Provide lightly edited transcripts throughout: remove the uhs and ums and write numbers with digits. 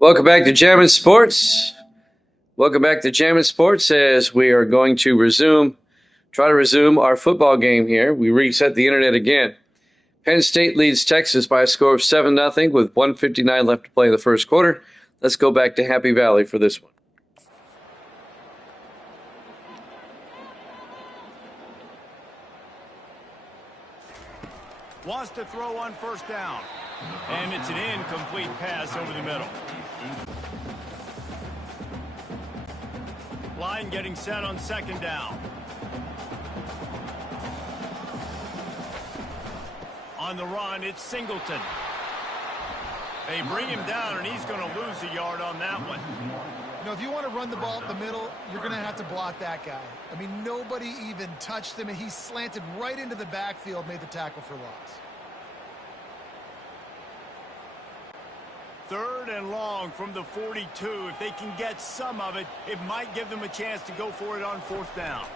Welcome back to Jammin' Sports. Welcome back to Jammin' Sports as we are going to try to resume our football game here. We reset the internet again. Penn State leads Texas by a score of 7-0 with 1:59 left to play in the first quarter. Let's go back to Happy Valley for this one. Wants to throw on first down. And it's an incomplete pass over the middle. Line getting set on second down. On the run, it's Singleton. They bring him down, and he's going to lose a yard on that one. You know, if you want to run the ball up the middle, you're going to have to block that guy. I mean, nobody even touched him, and he slanted right into the backfield, made the tackle for loss. Third and long from the 42. If they can get some of it, it might give them a chance to go for it on fourth down.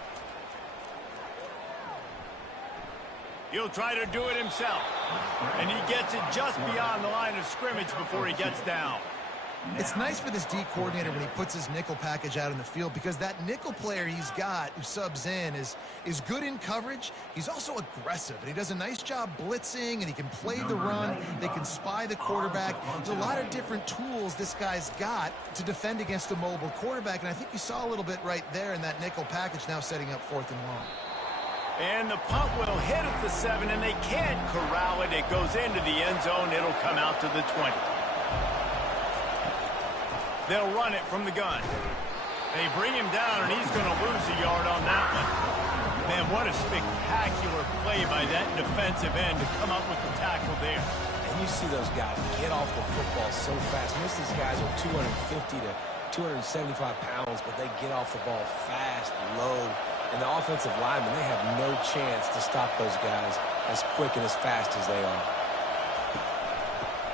He'll try to do it himself. And he gets it just beyond the line of scrimmage before he gets down. It's nice for this D coordinator when he puts his nickel package out in the field, because that nickel player he's got who subs in is good in coverage. He's also aggressive, and he does a nice job blitzing, and he can play the run. They can spy the quarterback. There's a lot of different tools this guy's got to defend against a mobile quarterback, and I think you saw a little bit right there in that nickel package, now setting up fourth and long. And the punt will hit at the 7, and they can't corral it. It goes into the end zone. It'll come out to the 20. They'll run it from the gun. They bring him down, and he's going to lose a yard on that one. Man, what a spectacular play by that defensive end to come up with the tackle there. And you see those guys get off the football so fast. Most of these guys are 250 to 275 pounds, but they get off the ball fast, low. And the offensive linemen, they have no chance to stop those guys as quick and as fast as they are.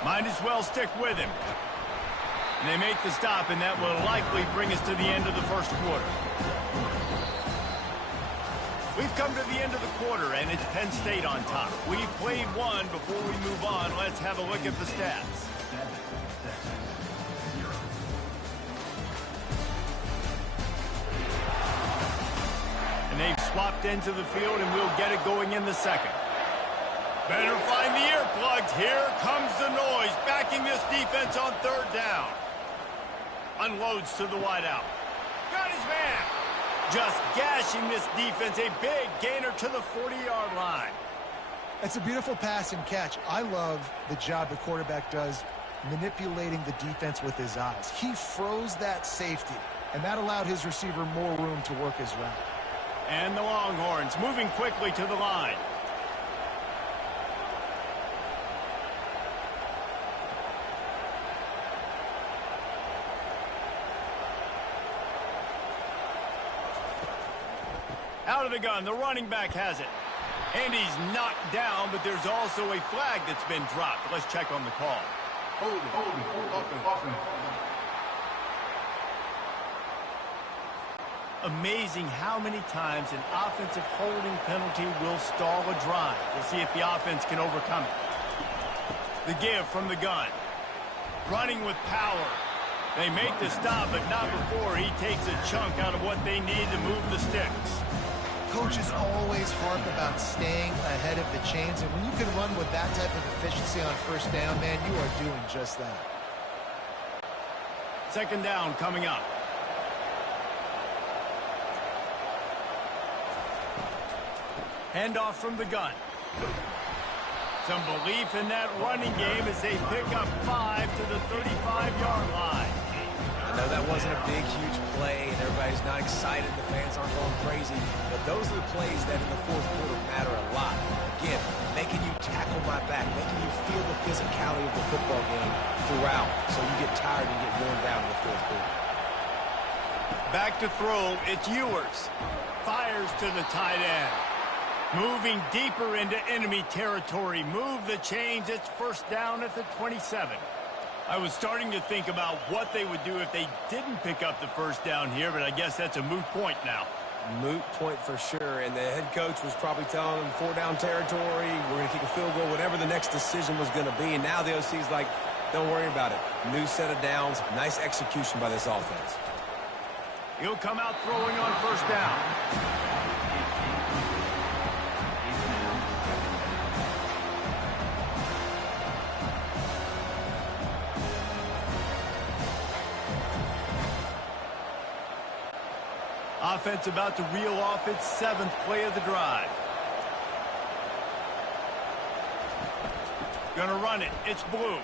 Might as well stick with him. And they make the stop, and that will likely bring us to the end of the first quarter. We've come to the end of the quarter, and it's Penn State on top. We've played one. Before we move on, let's have a look at the stats. And they've swapped into the field, and we'll get it going in the second. Better find the earplugs. Here comes the noise, backing this defense on third down. Unloads to the wideout. Got his man. Just gashing this defense. A big gainer to the 40-yard line. It's a beautiful pass and catch. I love the job the quarterback does manipulating the defense with his eyes. He froze that safety, and that allowed his receiver more room to work his route. And the Longhorns moving quickly to the line. Out of the gun, the running back has it. And he's knocked down, but there's also a flag that's been dropped. Let's check on the call. Amazing how many times an offensive holding penalty will stall a drive. We'll see if the offense can overcome it. The give from the gun. Running with power. They make the stop, but not before he takes a chunk out of what they need to move the sticks. Coaches always harp about staying ahead of the chains, and when you can run with that type of efficiency on first down, man, you are doing just that. Second down coming up. Handoff from the gun. Some belief in that running game as they pick up 5 to the 35-yard line. I know that wasn't a big, huge play, and everybody's not excited. The fans aren't going crazy. But those are the plays that in the fourth quarter matter a lot. Again, making you tackle my back, making you feel the physicality of the football game throughout, so you get tired and get worn down in the fourth quarter. Back to throw, it's Ewers. Fires to the tight end. Moving deeper into enemy territory. Move the chains. It's first down at the 27. I was starting to think about what they would do if they didn't pick up the first down here, but I guess that's a moot point now. Moot point for sure, and the head coach was probably telling them 4-down territory, we're going to kick a field goal, whatever the next decision was going to be, and now the OC's like, Don't worry about it. New set of downs. Nice execution by this offense. He'll come out throwing on first down. Offense about to reel off its 7th play of the drive. Gonna run it. It's Blue.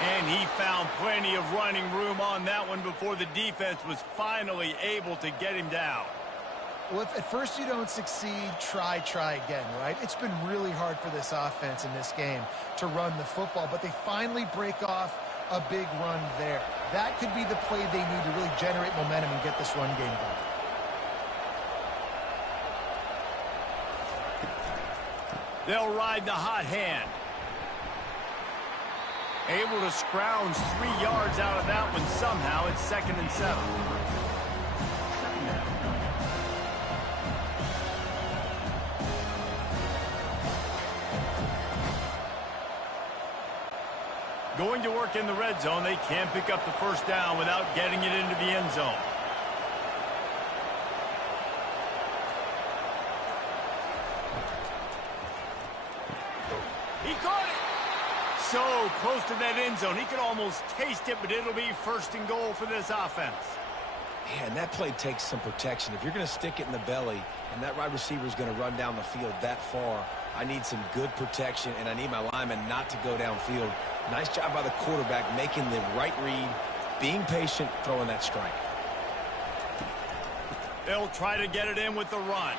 And he found plenty of running room on that one before the defense was finally able to get him down. Well, if at first you don't succeed, try again, right? It's been really hard for this offense in this game to run the football, but they finally break off a big run there. That could be the play they need to really generate momentum and get this run game going. They'll ride the hot hand. Able to scrounge 3 yards out of that one somehow. It's 2nd and 7. Going to work in the red zone. They can't pick up the first down without getting it into the end zone. He caught it. So close to that end zone. He could almost taste it, but it'll be 1st and goal for this offense. Man, that play takes some protection. If you're going to stick it in the belly and that wide receiver is going to run down the field that far, I need some good protection, and I need my lineman not to go downfield. Nice job by the quarterback making the right read, being patient, throwing that strike. They'll try to get it in with the run.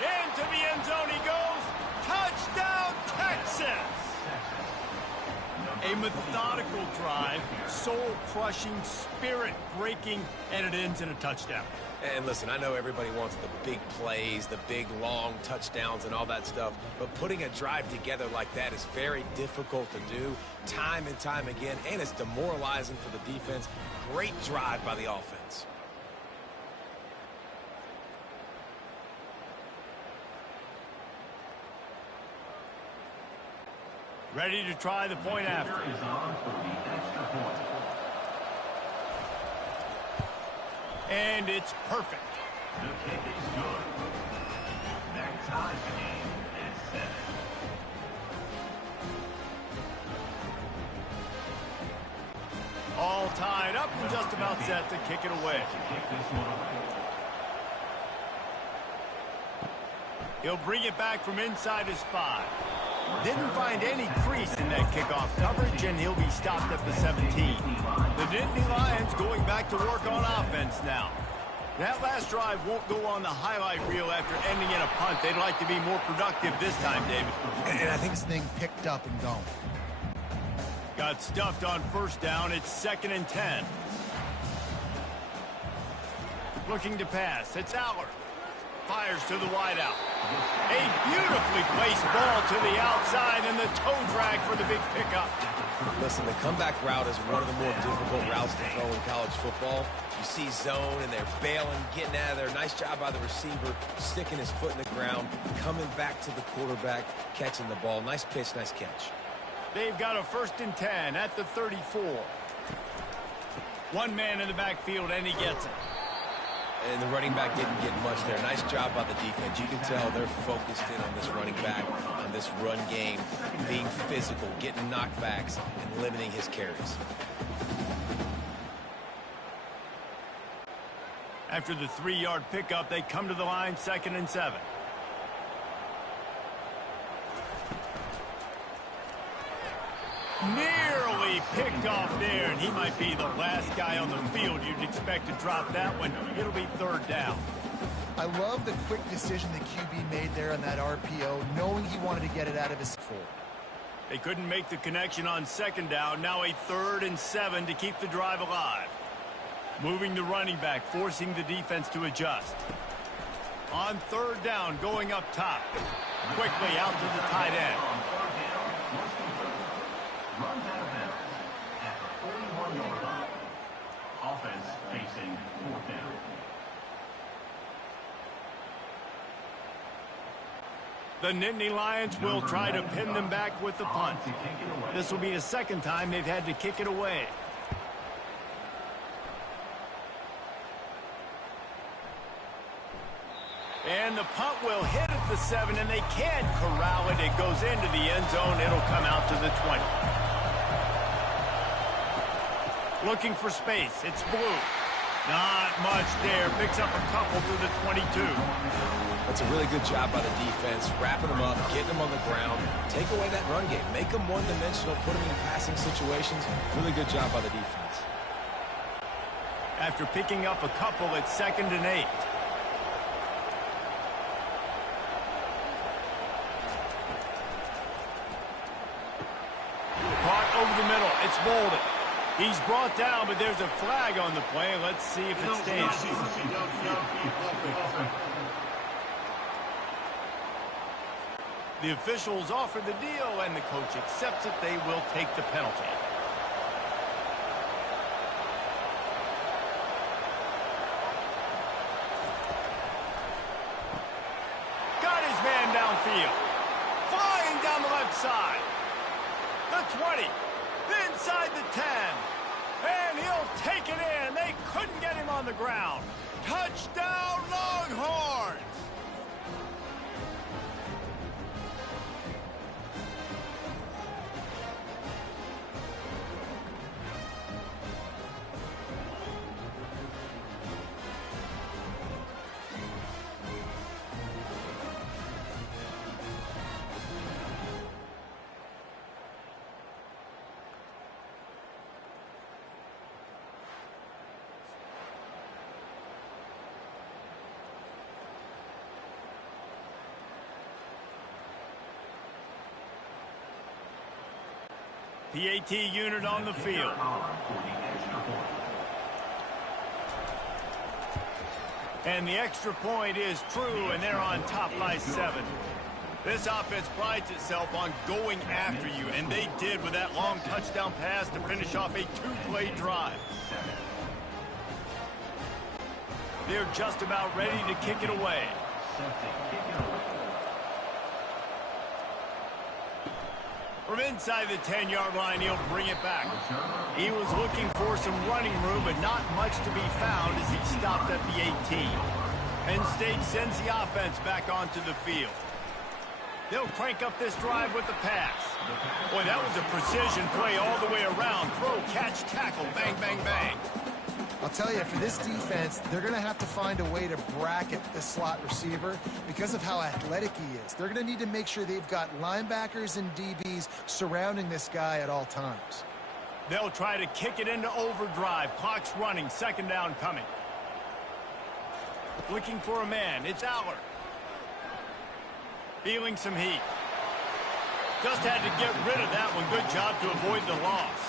Into the end zone he goes. Touchdown, Texas! A methodical drive, soul-crushing, spirit-breaking, and it ends in a touchdown. And listen, I know everybody wants the big plays, the big, long touchdowns and all that stuff, but putting a drive together like that is very difficult to do time and time again, and it's demoralizing for the defense. Great drive by the offense. Ready to try the point after. And it's perfect. The kick is good. That ties the game at 7. All tied up and just about set to kick it away. He'll bring it back from inside his 5. Didn't find any crease in that kickoff coverage, and he'll be stopped at the 17. The Nittany Lions going back to work on offense now. That last drive won't go on the highlight reel after ending in a punt. They'd like to be more productive this time, David. And I think this thing picked up and gone. Got stuffed on first down. It's 2nd and 10. Looking to pass. It's Allard. Fires to the wideout. A beautifully placed ball to the outside and the toe drag for the big pickup. Listen, the comeback route is one of the more difficult routes to throw in college football. You see zone and they're bailing, getting out of there. Nice job by the receiver, sticking his foot in the ground, coming back to the quarterback, catching the ball. Nice pitch, nice catch. They've got a 1st and 10 at the 34. One man in the backfield and he gets it. And the running back didn't get much there. Nice job by the defense. You can tell they're focused in on this running back, on this run game, being physical, getting knockbacks, and limiting his carries. After the 3-yard pickup, they come to the line, 2nd and 7. Nearly picked off there, and he might be the last guy on the field you'd expect to drop that one. It'll be 3rd down. I love the quick decision the QB made there on that RPO, knowing he wanted to get it out of his 4. They couldn't make the connection on 2nd down. Now a 3rd and 7 to keep the drive alive. Moving the running back, forcing the defense to adjust. On 3rd down, going up top. Quickly out to the tight end. Runs out of bounds at the 41-yard line. Offense facing 4th down. The Nittany Lions will try to pin them back with the punt. This will be the second time they've had to kick it away. And the punt will hit at the 7, and they can't corral it. It goes into the end zone. It'll come out to the 20. Looking for space. It's Blue. Not much there. Picks up a couple to the 22. That's a really good job by the defense, wrapping them up, getting them on the ground. Take away that run game. Make them one-dimensional, put them in passing situations. Really good job by the defense. After picking up a couple, it's 2nd and 8. Caught over the middle. It's Bolden. He's brought down, but there's a flag on the play. Let's see if it stands. The officials offer the deal, and the coach accepts it. They will take the penalty. Got his man downfield. Flying down the left side. The 20. Inside the 10. And he'll take it in. They couldn't get him on the ground. Touchdown, Longhorns! PAT unit on the field. And the extra point is true, and they're on top by 7. This offense prides itself on going after you, and they did with that long touchdown pass to finish off a 2-play drive. They're just about ready to kick it away. From inside the 10-yard line, he'll bring it back. He was looking for some running room, but not much to be found as he stopped at the 18. Penn State sends the offense back onto the field. They'll crank up this drive with the pass. Boy, that was a precision play all the way around. Throw, catch, tackle, bang, bang, bang. I'll tell you, for this defense, they're going to have to find a way to bracket this slot receiver because of how athletic he is. They're going to need to make sure they've got linebackers and DBs surrounding this guy at all times. They'll try to kick it into overdrive. Clock's running. 2nd down coming. Looking for a man. It's Aller. Feeling some heat. Just had to get rid of that one. Good job to avoid the loss.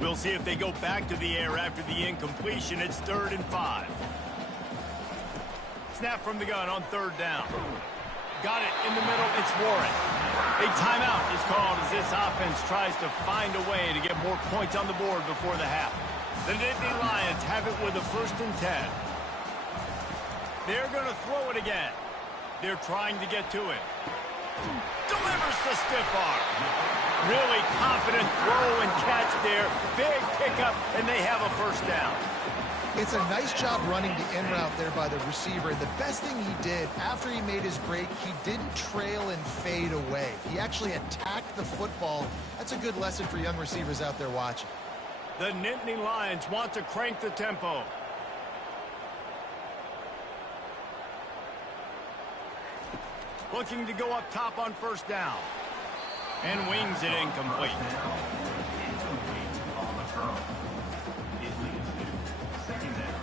We'll see if they go back to the air after the incompletion. It's 3rd and 5. Snap from the gun on 3rd down. Got it in the middle. It's Warren. A timeout is called as this offense tries to find a way to get more points on the board before the half. The Nittany Lions have it with a 1st and 10. They're going to throw it again. They're trying to get to it. Delivers the stiff arm. Really confident throw and catch there. Big pickup, and they have a 1st down. It's a nice job running the in route there by the receiver. The best thing he did after he made his break, he didn't trail and fade away. He actually attacked the football. That's a good lesson for young receivers out there watching. The Nittany Lions want to crank the tempo. Looking to go up top on 1st down. And wings it incomplete. On the throw. It leads to 2nd down.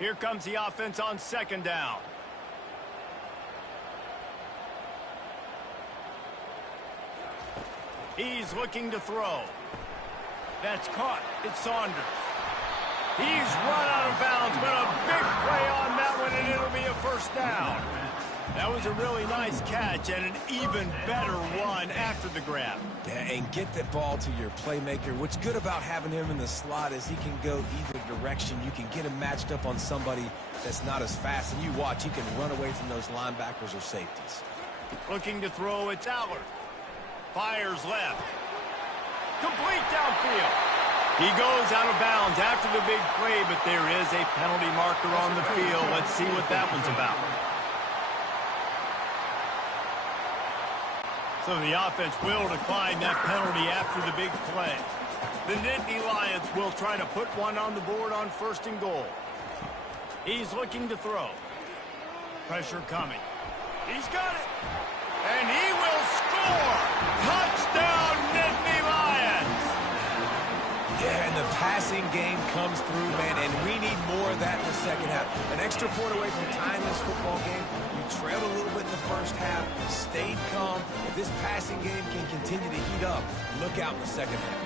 Here comes the offense on 2nd down. He's looking to throw. That's caught. It's Saunders. He's run out of bounds, but a big play on that one, down. That was a really nice catch and an even better run after the grab. Yeah, and get that ball to your playmaker. What's good about having him in the slot is he can go either direction. You can get him matched up on somebody that's not as fast, and you watch, he can run away from those linebackers or safeties. Looking to throw, it's Allard. Fires left. Complete downfield. He goes out of bounds after the big play, but there is a penalty marker on the field. Let's see what that one's about. So the offense will decline that penalty after the big play. The Nittany Lions will try to put one on the board on 1st and goal. He's looking to throw. Pressure coming. He's got it. And he will score. Touchdown, Nittany Lions. Yeah, and the passing game comes through, man, and we need more of that in the second half. An extra point away from tying this football game. You trailed a little bit in the first half, stayed calm. If this passing game can continue to heat up, look out in the second half.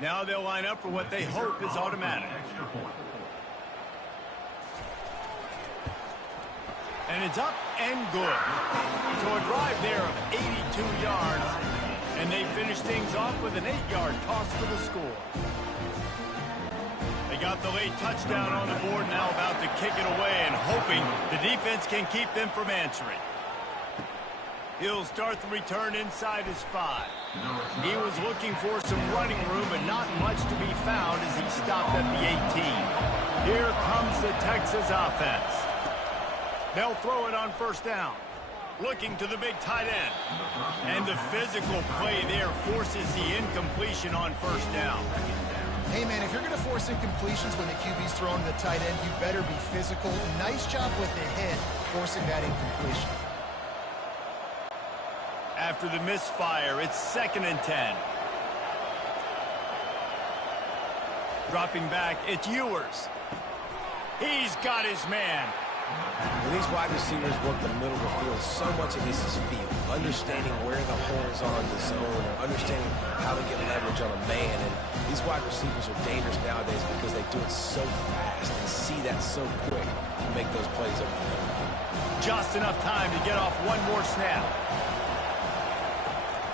Now they'll line up for what they hope is automatic. And it's up and good. So a drive there of 82 yards. And they finish things off with an 8-yard toss for the score. They got the late touchdown on the board, now about to kick it away and hoping the defense can keep them from answering. He'll start the return inside his 5. He was looking for some running room, but not much to be found as he stopped at the 18. Here comes the Texas offense. They'll throw it on 1st down. Looking to the big tight end. And the physical play there forces the incompletion on 1st down. Hey, man, if you're going to force incompletions when the QB's throwing to the tight end, you better be physical. Nice job with the hit, forcing that incompletion. After the misfire, it's 2nd and 10. Dropping back, it's Ewers. He's got his man. When these wide receivers work the middle of the field, so much of this is feel. Understanding where the holes are in the zone, or understanding how to get leverage on a man. And these wide receivers are dangerous nowadays because they do it so fast and see that so quick to make those plays over the middle. Just enough time to get off one more snap.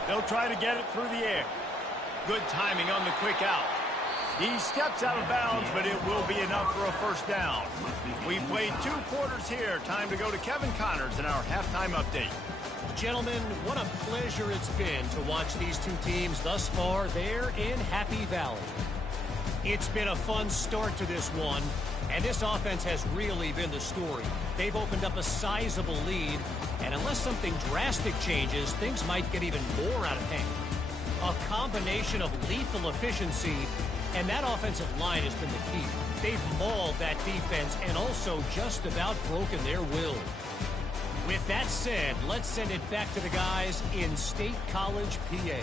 They'll try to get it through the air. Good timing on the quick out. He steps out of bounds, but it will be enough for a 1st down. We've played 2 quarters here. Time to go to Kevin Connors in our halftime update. Gentlemen, what a pleasure it's been to watch these 2 teams thus far there in Happy Valley. It's been a fun start to this one, and this offense has really been the story. They've opened up a sizable lead, and unless something drastic changes, things might get even more out of hand. A combination of lethal efficiency, and that offensive line has been the key. They've mauled that defense and also just about broken their will. With that said, let's send it back to the guys in State College, PA.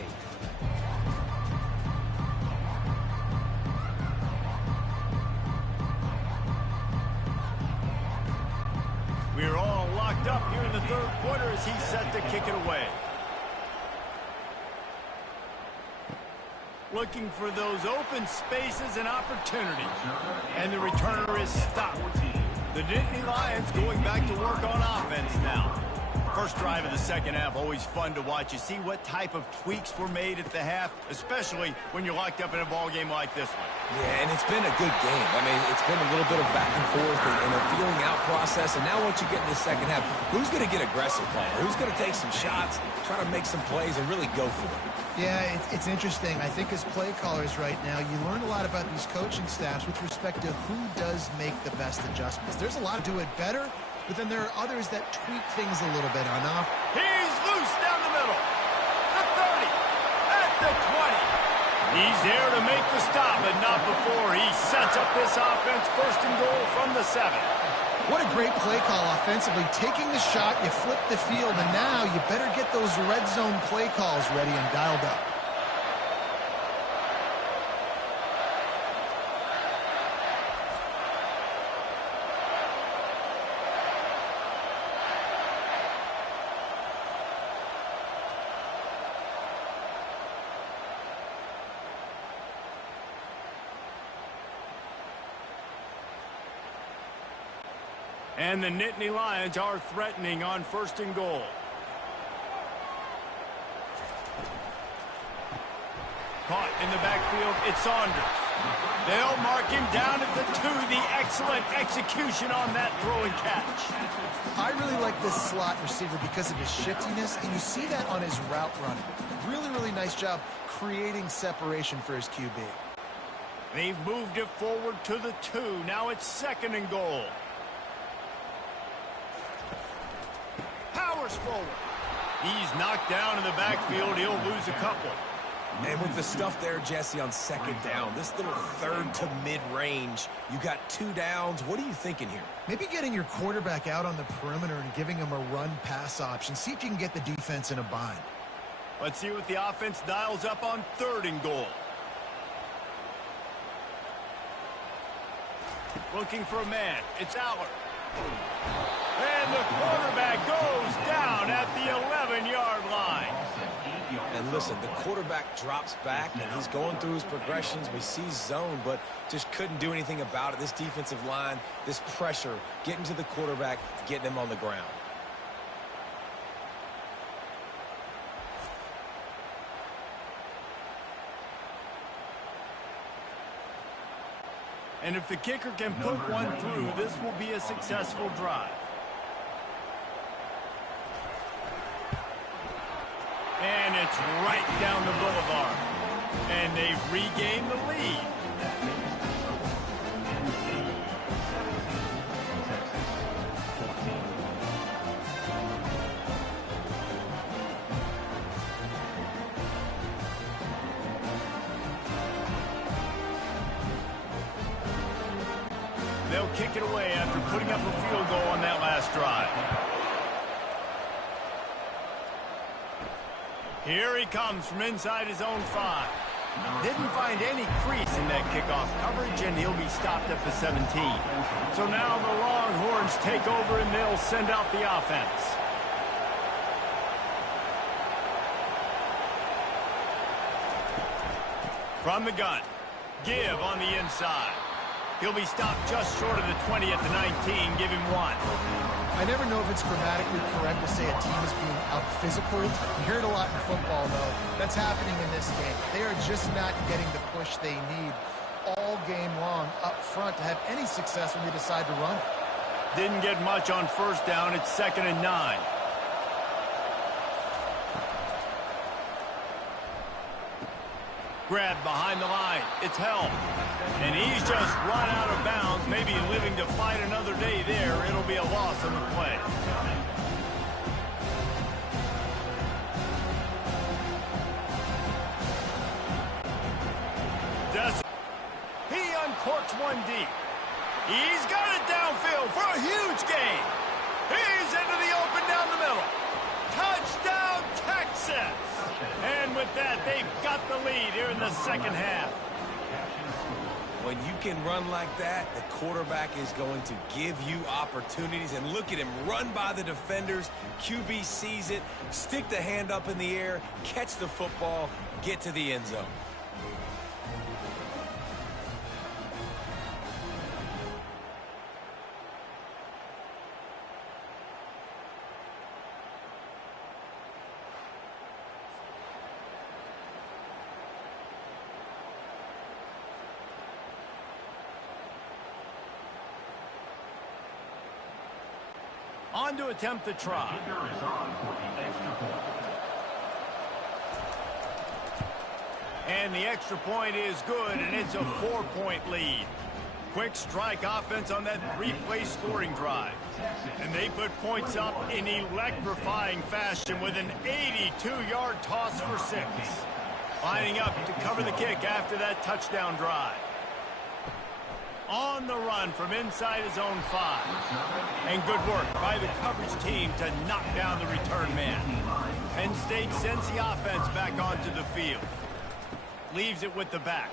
We're all locked up here in the 3rd quarter as he's set to kick it away. Looking for those open spaces and opportunities. And the returner is stopped. The Nittany Lions going back to work on offense now. First drive of the second half, always fun to watch. You see what type of tweaks were made at the half, especially when you're locked up in a ball game like this one. Yeah, and it's been a good game. I mean, it's been a little bit of back and forth and a feeling out process. And now once you get in the second half, who's going to get aggressive, Paul? Who's going to take some shots, try to make some plays, and really go for it? Yeah, it's interesting. I think as play callers right now, you learn a lot about these coaching staffs with respect to who does make the best adjustments. There's a lot to do it better, but then there are others that tweak things a little bit on off. He's loose down the middle. The 30. At the 20. He's there to make the stop, but not before he sets up this offense 1st and goal from the 7. What a great play call offensively. Taking the shot, you flip the field, and now you better get those red zone play calls ready and dialed up. And the Nittany Lions are threatening on 1st and goal. Caught in the backfield, it's Saunders. They'll mark him down at the 2. The excellent execution on that throw and catch. I really like this slot receiver because of his shiftiness, and you see that on his route running. Really, really nice job creating separation for his QB. They've moved it forward to the 2. Now it's 2nd and goal. Powers forward. He's knocked down in the backfield. He'll lose a couple. And with the stuff there, Jesse, on 2nd down, this little 3rd to mid-range, you got 2 downs. What are you thinking here? Maybe getting your quarterback out on the perimeter and giving him a run-pass option. See if you can get the defense in a bind. Let's see what the offense dials up on 3rd and goal. Looking for a man. It's Aller. And the quarterback goes down at the 11-yard line. And listen, the quarterback drops back, and he's going through his progressions. We see zone, but just couldn't do anything about it. This defensive line, this pressure, getting to the quarterback, getting him on the ground. And if the kicker can put one through, this will be a successful drive. And it's right down the boulevard. And they've regained the lead. They'll kick it away after putting up a field goal on that last drive. Here he comes from inside his own 5. Didn't find any crease in that kickoff coverage, and he'll be stopped at the 17. So now the Longhorns take over, and they'll send out the offense. From the gun, Give on the inside. He'll be stopped just short of the 20 at the 19. Give him 1. I never know if it's grammatically correct to say a team is being out-physical. You hear it a lot in football, though. That's happening in this game. They are just not getting the push they need all game long up front to have any success when they decide to run it. Didn't get much on 1st down. It's 2nd and 9. Grabbed behind the line. It's held. And he's just run out of bounds, maybe living to fight another day there. It'll be a loss on the play. He uncorks one deep. He's got it downfield for a huge gain. He's into the open down the middle. Touchdown, Texas! And with that, they've got the lead here in the 2nd half. When you can run like that, the quarterback is going to give you opportunities. And look at him run by the defenders. QB sees it, stick the hand up in the air, catch the football, get to the end zone. On to attempt the try. And the extra point is good, and it's a 4-point lead. Quick strike offense on that 3-play scoring drive. And they put points up in electrifying fashion with an 82-yard toss for 6. Lining up to cover the kick after that touchdown drive. On the run from inside his own 5. And good work by the coverage team to knock down the return man. Penn State sends the offense back onto the field. Leaves it with the back.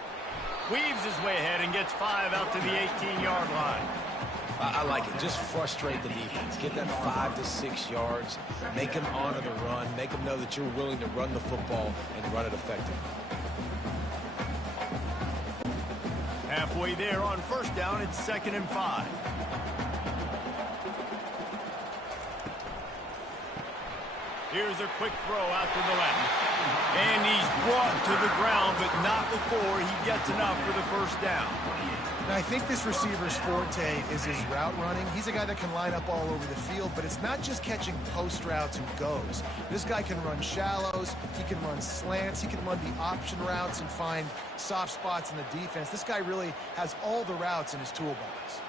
Weaves his way ahead and gets 5 out to the 18-yard line. I like it. Just frustrate the defense. Get that 5 to 6 yards. Make them honor the run. Make them know that you're willing to run the football and run it effectively. Halfway there on 1st down, it's 2nd and 5. Here's a quick throw out to the left. And he's brought to the ground, but not before he gets enough for the first down. Now, I think this receiver's forte is his route running. He's a guy that can line up all over the field, but it's not just catching post routes and goes. This guy can run shallows, he can run slants, he can run the option routes and find soft spots in the defense. This guy really has all the routes in his toolbox.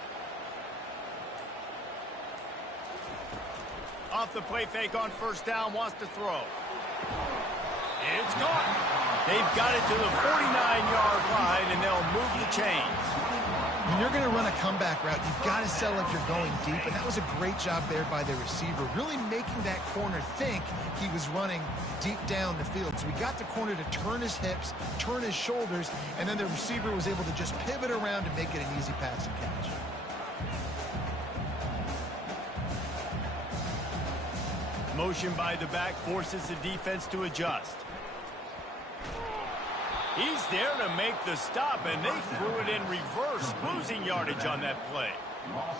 Off the play fake on first down, wants to throw. It's caught. They've got it to the 49-yard line, and they'll move the chains. When you're going to run a comeback route, you've got to sell like you're going deep, and that was a great job there by the receiver, really making that corner think he was running deep down the field. So we got the corner to turn his hips, turn his shoulders, and then the receiver was able to just pivot around and make it an easy pass and catch. Motion by the back forces the defense to adjust. He's there to make the stop, and they threw it in reverse, losing yardage on that play.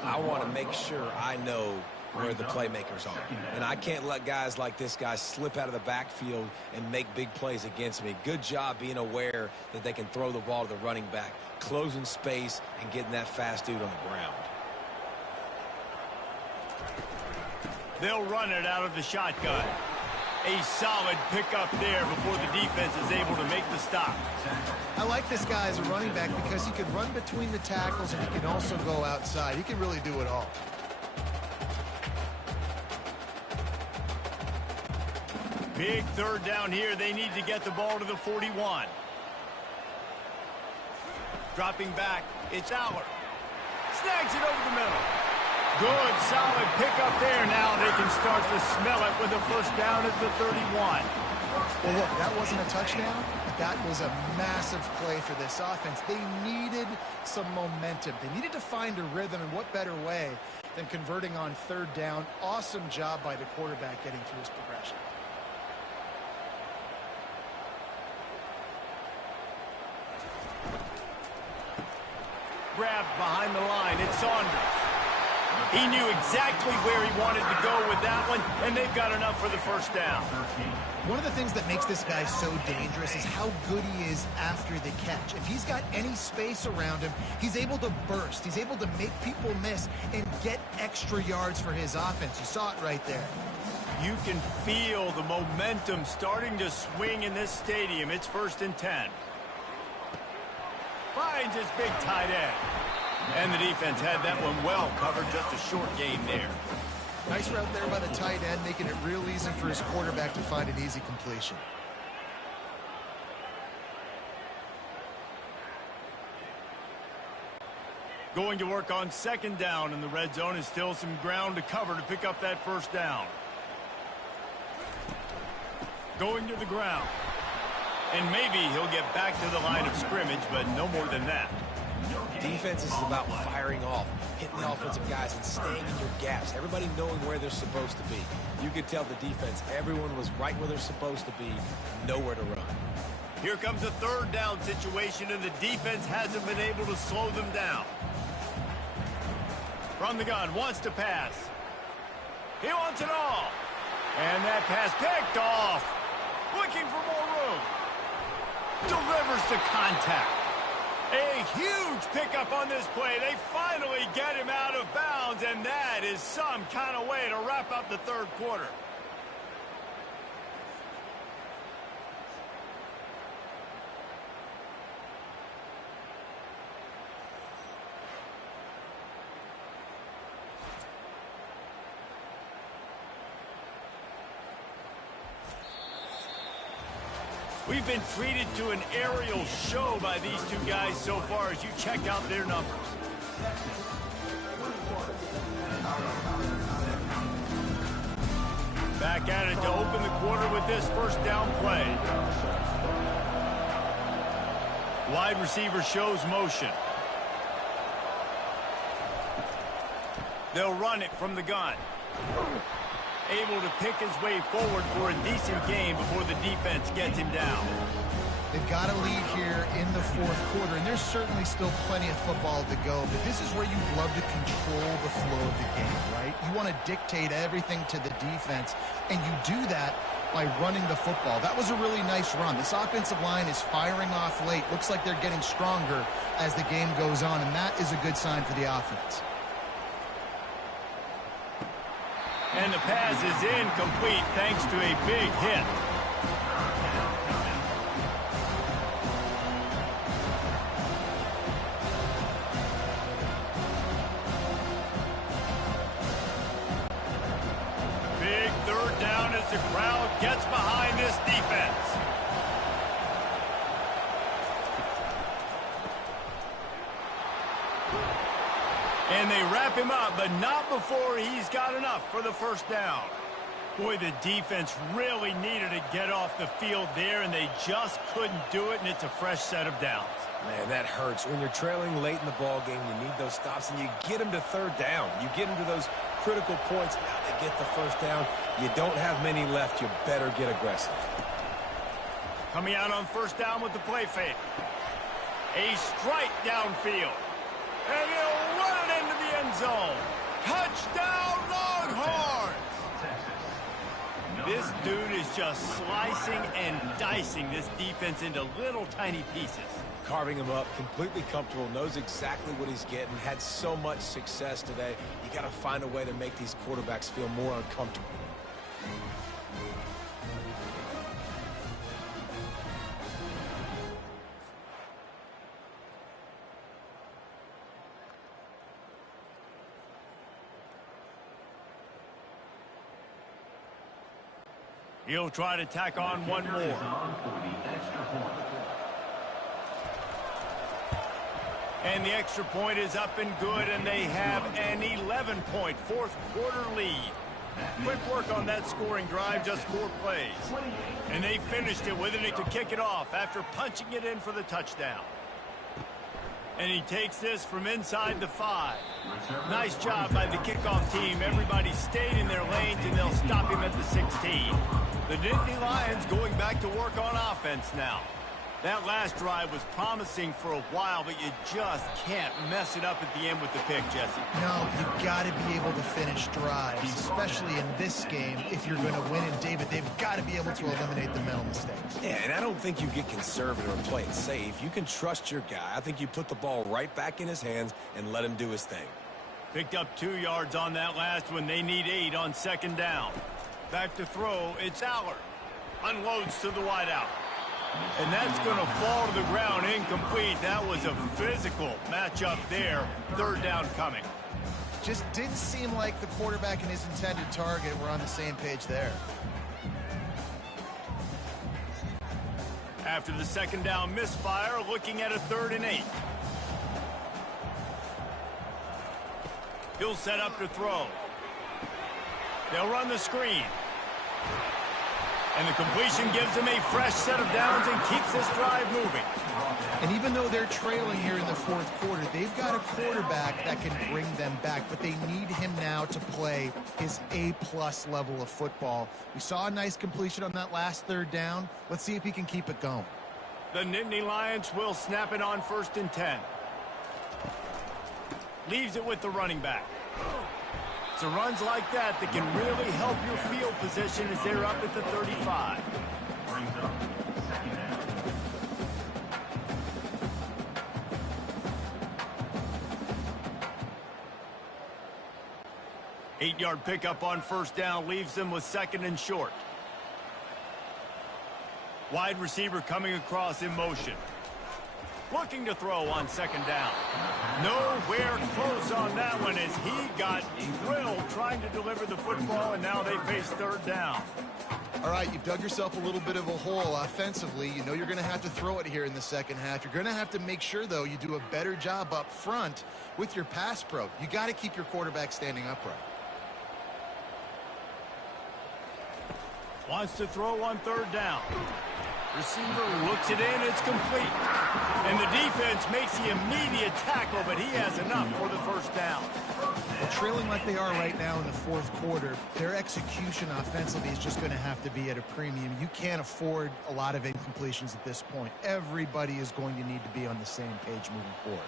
I want to make sure I know where the playmakers are. And I can't let guys like this guy slip out of the backfield and make big plays against me. Good job being aware that they can throw the ball to the running back, closing space, and getting that fast dude on the ground. They'll run it out of the shotgun. A solid pickup there before the defense is able to make the stop. I like this guy as a running back because he can run between the tackles and he can also go outside. He can really do it all. Big third down here. They need to get the ball to the 41. Dropping back, it's Aller. Snags it over the middle. Good, solid pickup there. Now they can start to smell it with a first down at the 31. Well, look, that wasn't a touchdown, but that was a massive play for this offense. They needed some momentum. They needed to find a rhythm, and what better way than converting on third down. Awesome job by the quarterback getting through his progression. Grabbed behind the line, it's Saunders. He knew exactly where he wanted to go with that one, and they've got enough for the first down. One of the things that makes this guy so dangerous is how good he is after the catch. If he's got any space around him, he's able to burst. He's able to make people miss and get extra yards for his offense. You saw it right there. You can feel the momentum starting to swing in this stadium. It's 1st and 10. Finds his big tight end. And the defense had that one well covered, just a short gain there. Nice route there by the tight end, making it real easy for his quarterback to find an easy completion. Going to work on second down in the red zone, and still some ground to cover to pick up that first down. Going to the ground. And maybe he'll get back to the line of scrimmage, but no more than that. Defense is about firing off, hitting the offensive guys, and staying in your gaps. Everybody knowing where they're supposed to be. You could tell the defense, everyone was right where they're supposed to be, nowhere to run. Here comes a third down situation, and the defense hasn't been able to slow them down. From the gun, wants to pass. He wants it all. And that pass picked off. Looking for more room. Delivers the contact. A huge pickup on this play. They finally get him out of bounds, and that is some kind of way to wrap up the third quarter. We've been treated to an aerial show by these two guys so far as you check out their numbers. Back at it to open the quarter with this first down play. Wide receiver shows motion. They'll run it from the gun. Able to pick his way forward for a decent game before the defense gets him down. They've got a lead here in the the fourth quarter, and there's certainly still plenty of football to go, but this is where you'd love to control the flow of the game, right? You want to dictate everything to the defense, and you do that by running the football. That was a really nice run. This offensive line is firing off late. Looks like they're getting stronger as the game goes on, and that is a good sign for the offense. And the pass is incomplete thanks to a big hit. Big third down as the crowd gets behind this defense. And they wrap him up, but not before he's got enough for the first down. Boy, the defense really needed to get off the field there, and they just couldn't do it, and it's a fresh set of downs. Man, that hurts. When you're trailing late in the ball game, you need those stops, and you get them to third down. You get them to those critical points. Now they get the first down. You don't have many left. You better get aggressive. Coming out on first down with the play fake. A strike downfield. And he'll run it into the end zone. Touchdown, Longhorns! This dude is just slicing and dicing this defense into little tiny pieces. Carving him up, completely comfortable, knows exactly what he's getting, had so much success today. You got to find a way to make these quarterbacks feel more uncomfortable. He'll try to tack on one more. And the extra point is up and good, and they have an 11-point fourth quarter lead. Quick work on that scoring drive, just 4 plays. And they finished it with it to kick it off after punching it in for the touchdown. And he takes this from inside the 5. Nice job by the kickoff team. Everybody stayed in their lanes, and they'll stop him at the 16. The Nittany Lions going back to work on offense now. That last drive was promising for a while, but you just can't mess it up at the end with the pick, Jesse. No, you've got to be able to finish drives, especially in this game. If you're going to win, and David, they've got to be able to eliminate the mental mistakes. Yeah, and I don't think you get conservative and play it safe. You can trust your guy. I think you put the ball right back in his hands and let him do his thing. Picked up 2 yards on that last one. They need 8 on second down. Back to throw. It's Aller. Unloads to the wideout. And that's going to fall to the ground incomplete. That was a physical matchup there. Third down coming. Just didn't seem like the quarterback and his intended target were on the same page there. After the second down misfire, looking at a 3rd and 8. He'll set up to throw. They'll run the screen. And the completion gives them a fresh set of downs and keeps this drive moving. And even though they're trailing here in the fourth quarter, they've got a quarterback that can bring them back, but they need him now to play his A-plus level of football. We saw a nice completion on that last 3rd down. Let's see if he can keep it going. The Nittany Lions will snap it on 1st and 10. Leaves it with the running back. So runs like that can really help your field position as they're up at the 35. Brings up second down. 8-yard pickup on first down leaves them with 2nd and short. Wide receiver coming across in motion. Looking to throw on 2nd down. Nowhere close on that one as he got drilled trying to deliver the football, and now they face 3rd down. All right, you've dug yourself a little bit of a hole offensively. You know you're going to have to throw it here in the second half. You're going to have to make sure, though, you do a better job up front with your pass pro. You got to keep your quarterback standing upright. Wants to throw on 3rd down. Receiver looks it in, it's complete. And the defense makes the immediate tackle, but he has enough for the first down. Well, trailing like they are right now in the fourth quarter, their execution offensively is just going to have to be at a premium. You can't afford a lot of incompletions at this point. Everybody is going to need to be on the same page moving forward.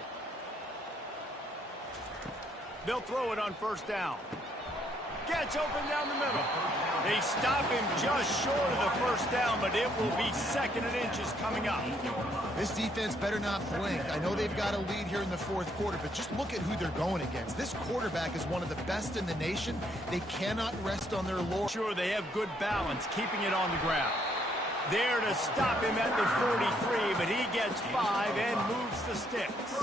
They'll throw it on first down. Gets open down the middle. They stop him just short of the first down, but it will be 2nd and inches coming up. This defense better not blink. I know they've got a lead here in the fourth quarter, but just look at who they're going against. This quarterback is one of the best in the nation. They cannot rest on their laurels. Sure, they have good balance, keeping it on the ground. There to stop him at the 43, but he gets 5 and moves the sticks.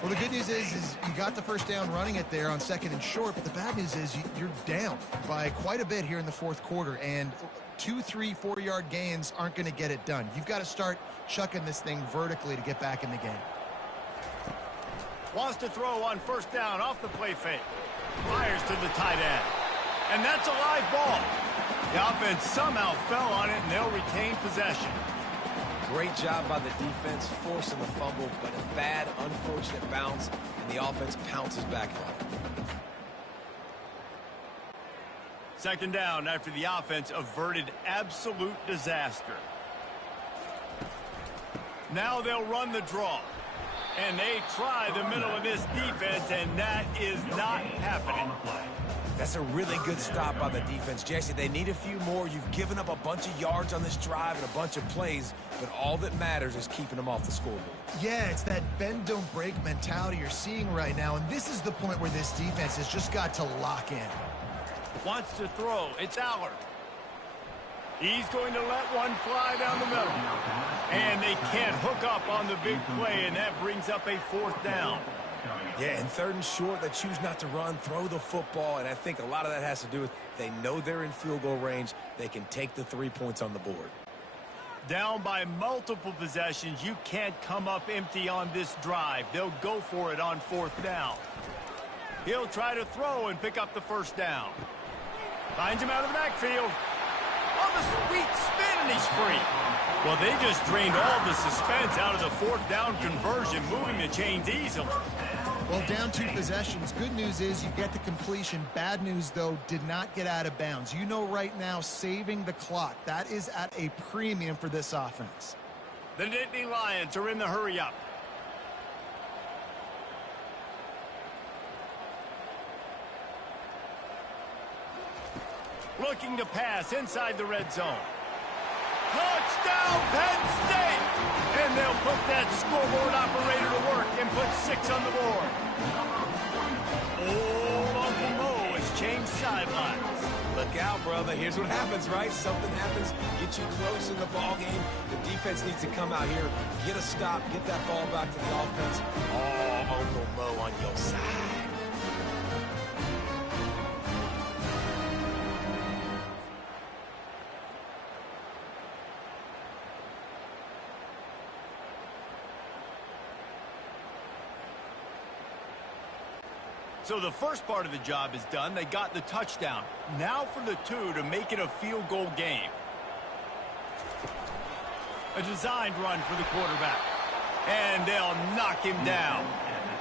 Well, the good news is you got the first down running it there on 2nd and short, but the bad news is you're down by quite a bit here in the fourth quarter, and 2, 3, 4-yard gains aren't going to get it done. You've got to start chucking this thing vertically to get back in the game. Wants to throw on first down off the play fake. Fires to the tight end. And that's a live ball. The offense somehow fell on it, and they'll retain possession. Great job by the defense, forcing the fumble, but a bad, unfortunate bounce, and the offense pounces back on it. 2nd down after the offense averted absolute disaster. Now they'll run the draw. And they try the middle of this defense, and that is not happening. That's a really good stop by the defense, Jesse. They need a few more. You've given up a bunch of yards on this drive and a bunch of plays, but all that matters is keeping them off the scoreboard. Yeah, it's that bend, don't break mentality you're seeing right now, and this is the point where this defense has just got to lock in. Wants to throw. It's Allard. He's going to let one fly down the middle. And they can't hook up on the big play, and that brings up a 4th down. Yeah, and 3rd and short, they choose not to run, throw the football, and I think a lot of that has to do with they know they're in field goal range. They can take the 3 points on the board. Down by multiple possessions, you can't come up empty on this drive. They'll go for it on 4th down. He'll try to throw and pick up the first down. Finds him out of the backfield. On the sweet spin, and he's free. Well, they just drained all the suspense out of the 4th down conversion, moving the chains easily. Well, down 2 possessions. Good news is you get the completion. Bad news, though, did not get out of bounds. You know right now, saving the clock. That is at a premium for this offense. The Nittany Lions are in the hurry-up. Looking to pass inside the red zone. Touchdown, Penn State! And they'll put that scoreboard operator to work and put 6 on the board. Old Uncle Mo has changed sidelines. Look out, brother. Here's what happens, right? Something happens, get you close in the ball game. The defense needs to come out here, get a stop, get that ball back to the offense. Oh, Uncle Mo on your side. So the first part of the job is done. They got the touchdown. Now for the 2 to make it a field goal game. A designed run for the quarterback. And they'll knock him down.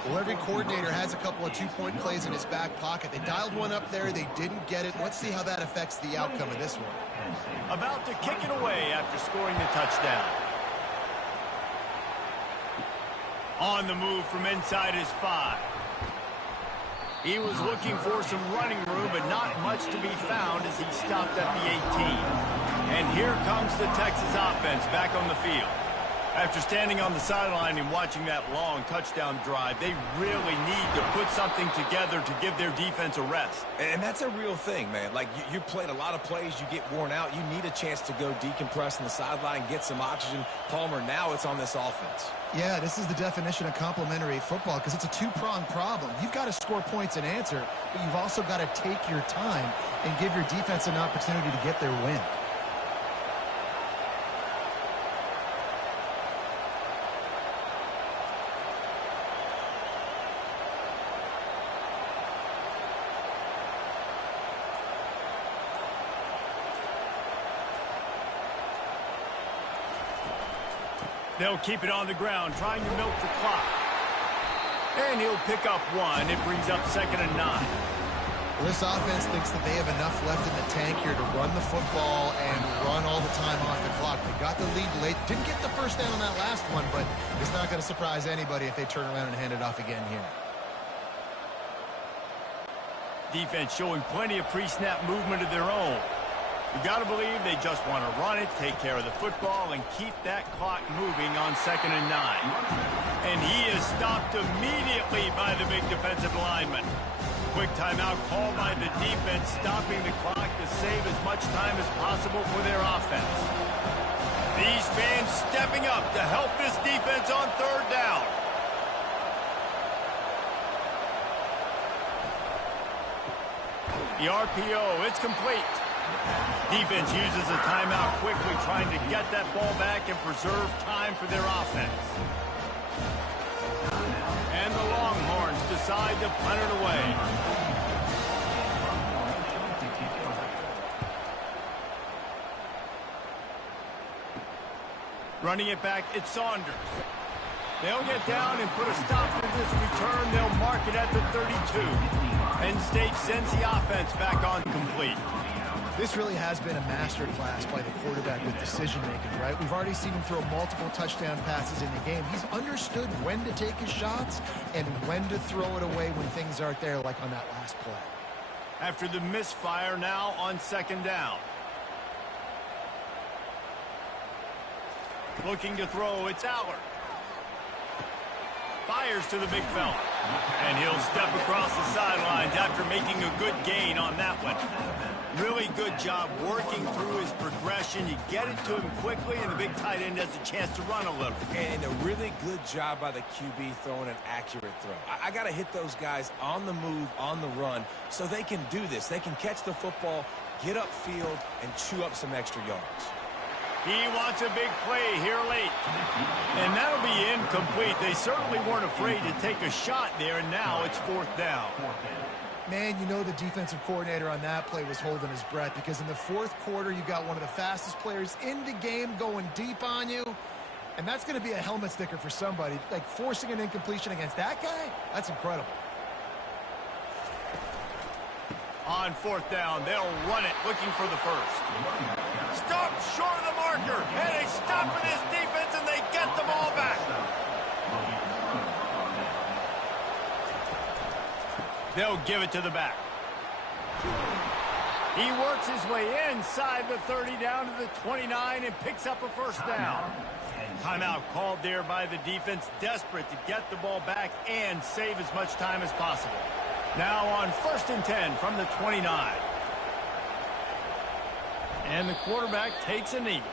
Well, every coordinator has a couple of 2-point plays in his back pocket. They dialed one up there. They didn't get it. Let's see how that affects the outcome of this one. About to kick it away after scoring the touchdown. On the move from inside his 5. He was looking for some running room, but not much to be found as he stopped at the 18. And here comes the Texas offense back on the field. After standing on the sideline and watching that long touchdown drive, they really need to put something together to give their defense a rest. And that's a real thing, man. Like, you played a lot of plays, you get worn out, you need a chance to go decompress on the sideline, get some oxygen. Palmer, now it's on this offense. Yeah, this is the definition of complementary football because it's a 2-pronged problem. You've got to score points and answer, but you've also got to take your time and give your defense an opportunity to get their win. They'll keep it on the ground, trying to milk the clock. And he'll pick up one. It brings up 2nd and 9. Well, this offense thinks that they have enough left in the tank here to run the football and run all the time off the clock. They got the lead late. Didn't get the first down on that last one, but it's not going to surprise anybody if they turn around and hand it off again here. Defense showing plenty of pre-snap movement of their own. You got to believe they just want to run it, take care of the football, and keep that clock moving on 2nd and 9. And he is stopped immediately by the big defensive lineman. Quick timeout called by the defense, stopping the clock to save as much time as possible for their offense. These fans stepping up to help this defense on 3rd down. The RPO, it's complete. Defense uses a timeout quickly, trying to get that ball back and preserve time for their offense. And the Longhorns decide to punt it away. Running it back, it's Saunders. They'll get down and put a stop to this return. They'll mark it at the 32. Penn State sends the offense back on complete. This really has been a master class by the quarterback with decision-making, right? We've already seen him throw multiple touchdown passes in the game. He's understood when to take his shots and when to throw it away when things aren't there, like on that last play. After the misfire, now on 2nd down. Looking to throw, it's Allard. Fires to the big fella. And he'll step across the sidelines after making a good gain on that one. Really good job working through his progression. You get it to him quickly, and the big tight end has a chance to run a little. And a really good job by the QB throwing an accurate throw. I got to hit those guys on the move, on the run, so they can do this. They can catch the football, get upfield, and chew up some extra yards. He wants a big play here late. And that'll be incomplete. They certainly weren't afraid to take a shot there, and now it's 4th down. Man, you know the defensive coordinator on that play was holding his breath, because in the 4th quarter, you got one of the fastest players in the game going deep on you, and that's going to be a helmet sticker for somebody. Like, forcing an incompletion against that guy, that's incredible. On 4th down, they'll run it, looking for the first. Stop short of the marker, and they stop for this defense, and they get the ball back. They'll give it to the back. He works his way inside the 30 down to the 29 and picks up a first down. Timeout called there by the defense, desperate to get the ball back and save as much time as possible. Now on 1st and 10 from the 29. And the quarterback takes a knee.